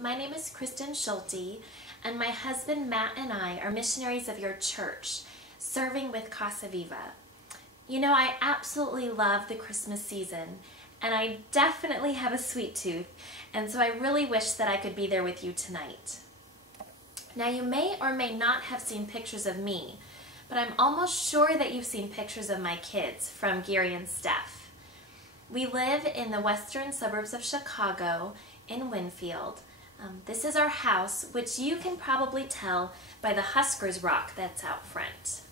my name is Kristen Schulte, and my husband Matt and I are missionaries of your church, serving with Casa Viva. You know, I absolutely love the Christmas season, and I definitely have a sweet tooth, and so I really wish that I could be there with you tonight. Now, you may or may not have seen pictures of me, but I'm almost sure that you've seen pictures of my kids from Gary and Steph. We live in the western suburbs of Chicago in Winfield. This is our house, which you can probably tell by the Huskers rock that's out front.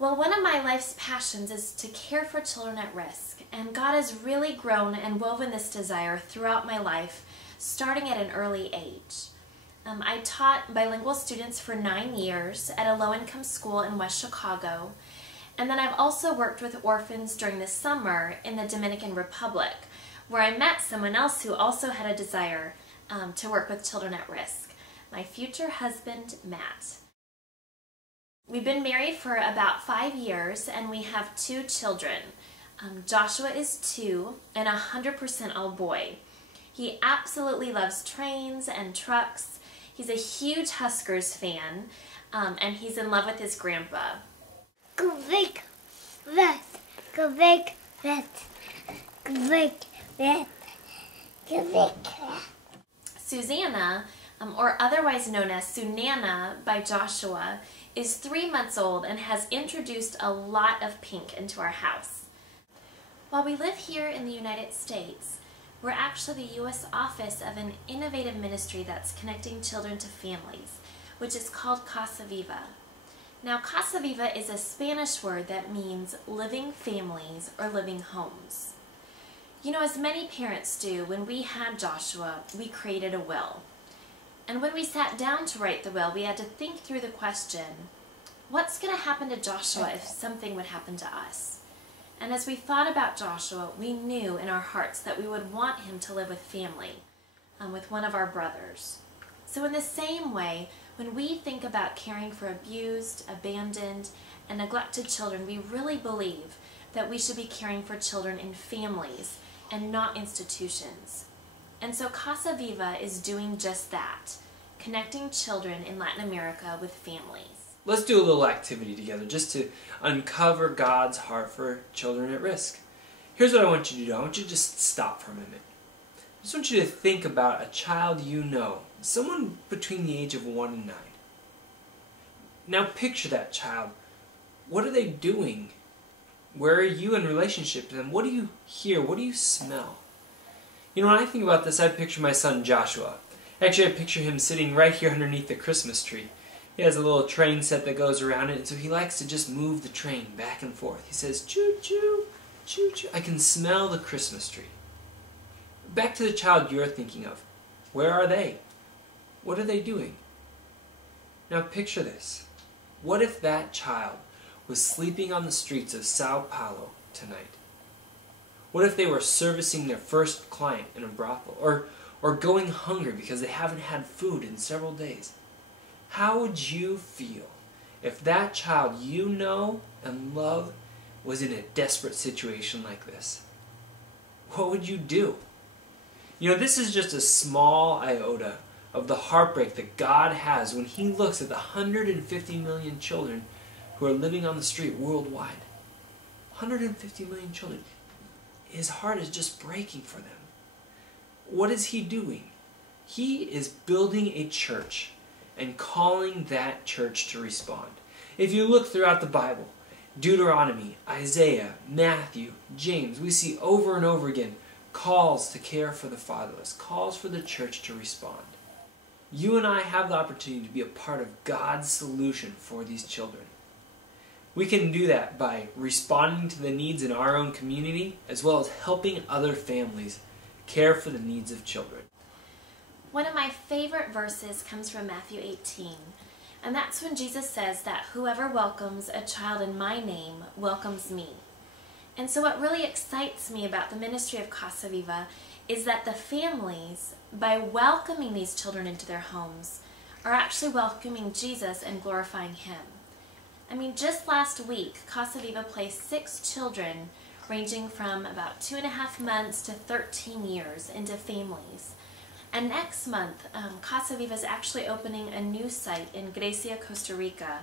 Well, one of my life's passions is to care for children at risk, and God has really grown and woven this desire throughout my life, starting at an early age. I taught bilingual students for 9 years at a low-income school in West Chicago, and then I've also worked with orphans during the summer in the Dominican Republic, where I met someone else who also had a desire to work with children at risk, my future husband, Matt. We've been married for about 5 years, and we have 2 children. Joshua is 2 and 100% all boy. He absolutely loves trains and trucks. He's a huge Huskers fan, and he's in love with his grandpa. Gewik, vet, gewik, vet, gewik, vet, gewik, vet. Susanna, or otherwise known as Sunana by Joshua, is 3 months old and has introduced a lot of pink into our house. While we live here in the United States, we're actually the U.S. office of an innovative ministry that's connecting children to families, which is called Casa Viva. Now, Casa Viva is a Spanish word that means living families or living homes. You know, as many parents do, when we had Joshua, we created a will. And when we sat down to write the will, we had to think through the question, what's going to happen to Joshua if something would happen to us? And as we thought about Joshua, we knew in our hearts that we would want him to live with family, with one of our brothers. So in the same way, when we think about caring for abused, abandoned, and neglected children, we really believe that we should be caring for children in families and not institutions. And so Casa Viva is doing just that, connecting children in Latin America with families. Let's do a little activity together just to uncover God's heart for children at risk. Here's what I want you to do. I want you to just stop for a minute. I just want you to think about a child you know, someone between the age of 1 and 9. Now picture that child. What are they doing? Where are you in relationship to them? What do you hear? What do you smell? You know, when I think about this, I picture my son Joshua. Actually, I picture him sitting right here underneath the Christmas tree. He has a little train set that goes around it, and so he likes to just move the train back and forth. He says, choo-choo, choo-choo. I can smell the Christmas tree. Back to the child you're thinking of. Where are they? What are they doing? Now picture this. What if that child was sleeping on the streets of Sao Paulo tonight? What if they were servicing their first client in a brothel, or going hungry because they haven't had food in several days? How would you feel if that child you know and love was in a desperate situation like this? What would you do? You know, this is just a small iota of the heartbreak that God has when He looks at the 150 million children who are living on the street worldwide. 150 million children. His heart is just breaking for them. What is He doing? He is building a church and calling that church to respond. If you look throughout the Bible, Deuteronomy, Isaiah, Matthew, James, we see over and over again calls to care for the fatherless, calls for the church to respond. You and I have the opportunity to be a part of God's solution for these children. We can do that by responding to the needs in our own community, as well as helping other families care for the needs of children. One of my favorite verses comes from Matthew 18, and that's when Jesus says that whoever welcomes a child in my name welcomes me. And so what really excites me about the ministry of Casa Viva is that the families, by welcoming these children into their homes, are actually welcoming Jesus and glorifying Him. I mean, just last week, Casa Viva placed 6 children ranging from about 2.5 months to 13 years into families. And next month, Casa Viva is actually opening a new site in Grecia, Costa Rica,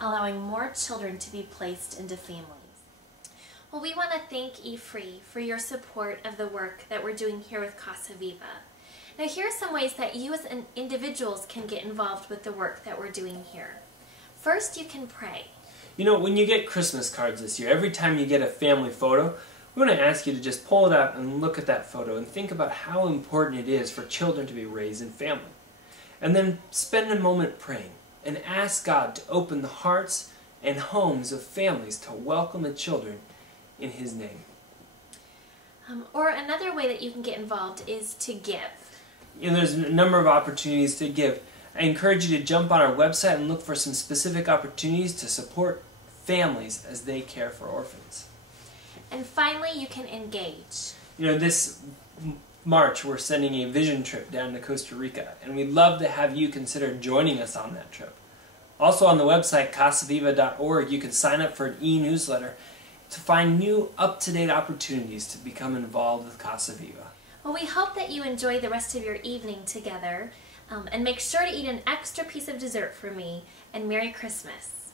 allowing more children to be placed into families. Well, we want to thank GIEFC for your support of the work that we're doing here with Casa Viva. Now, here are some ways that you as individuals can get involved with the work that we're doing here. First, you can pray. You know, when you get Christmas cards this year, every time you get a family photo, we want to ask you to just pull it up and look at that photo and think about how important it is for children to be raised in family. And then spend a moment praying and ask God to open the hearts and homes of families to welcome the children in His name. Or another way that you can get involved is to give. You know, there's a number of opportunities to give. I encourage you to jump on our website and look for some specific opportunities to support families as they care for orphans. And finally, you can engage. You know, this March we're sending a vision trip down to Costa Rica, and we'd love to have you consider joining us on that trip. Also on the website, casaviva.org, you can sign up for an e-newsletter to find new, up-to-date opportunities to become involved with Casa Viva. Well, we hope that you enjoy the rest of your evening together, and make sure to eat an extra piece of dessert for me, and Merry Christmas.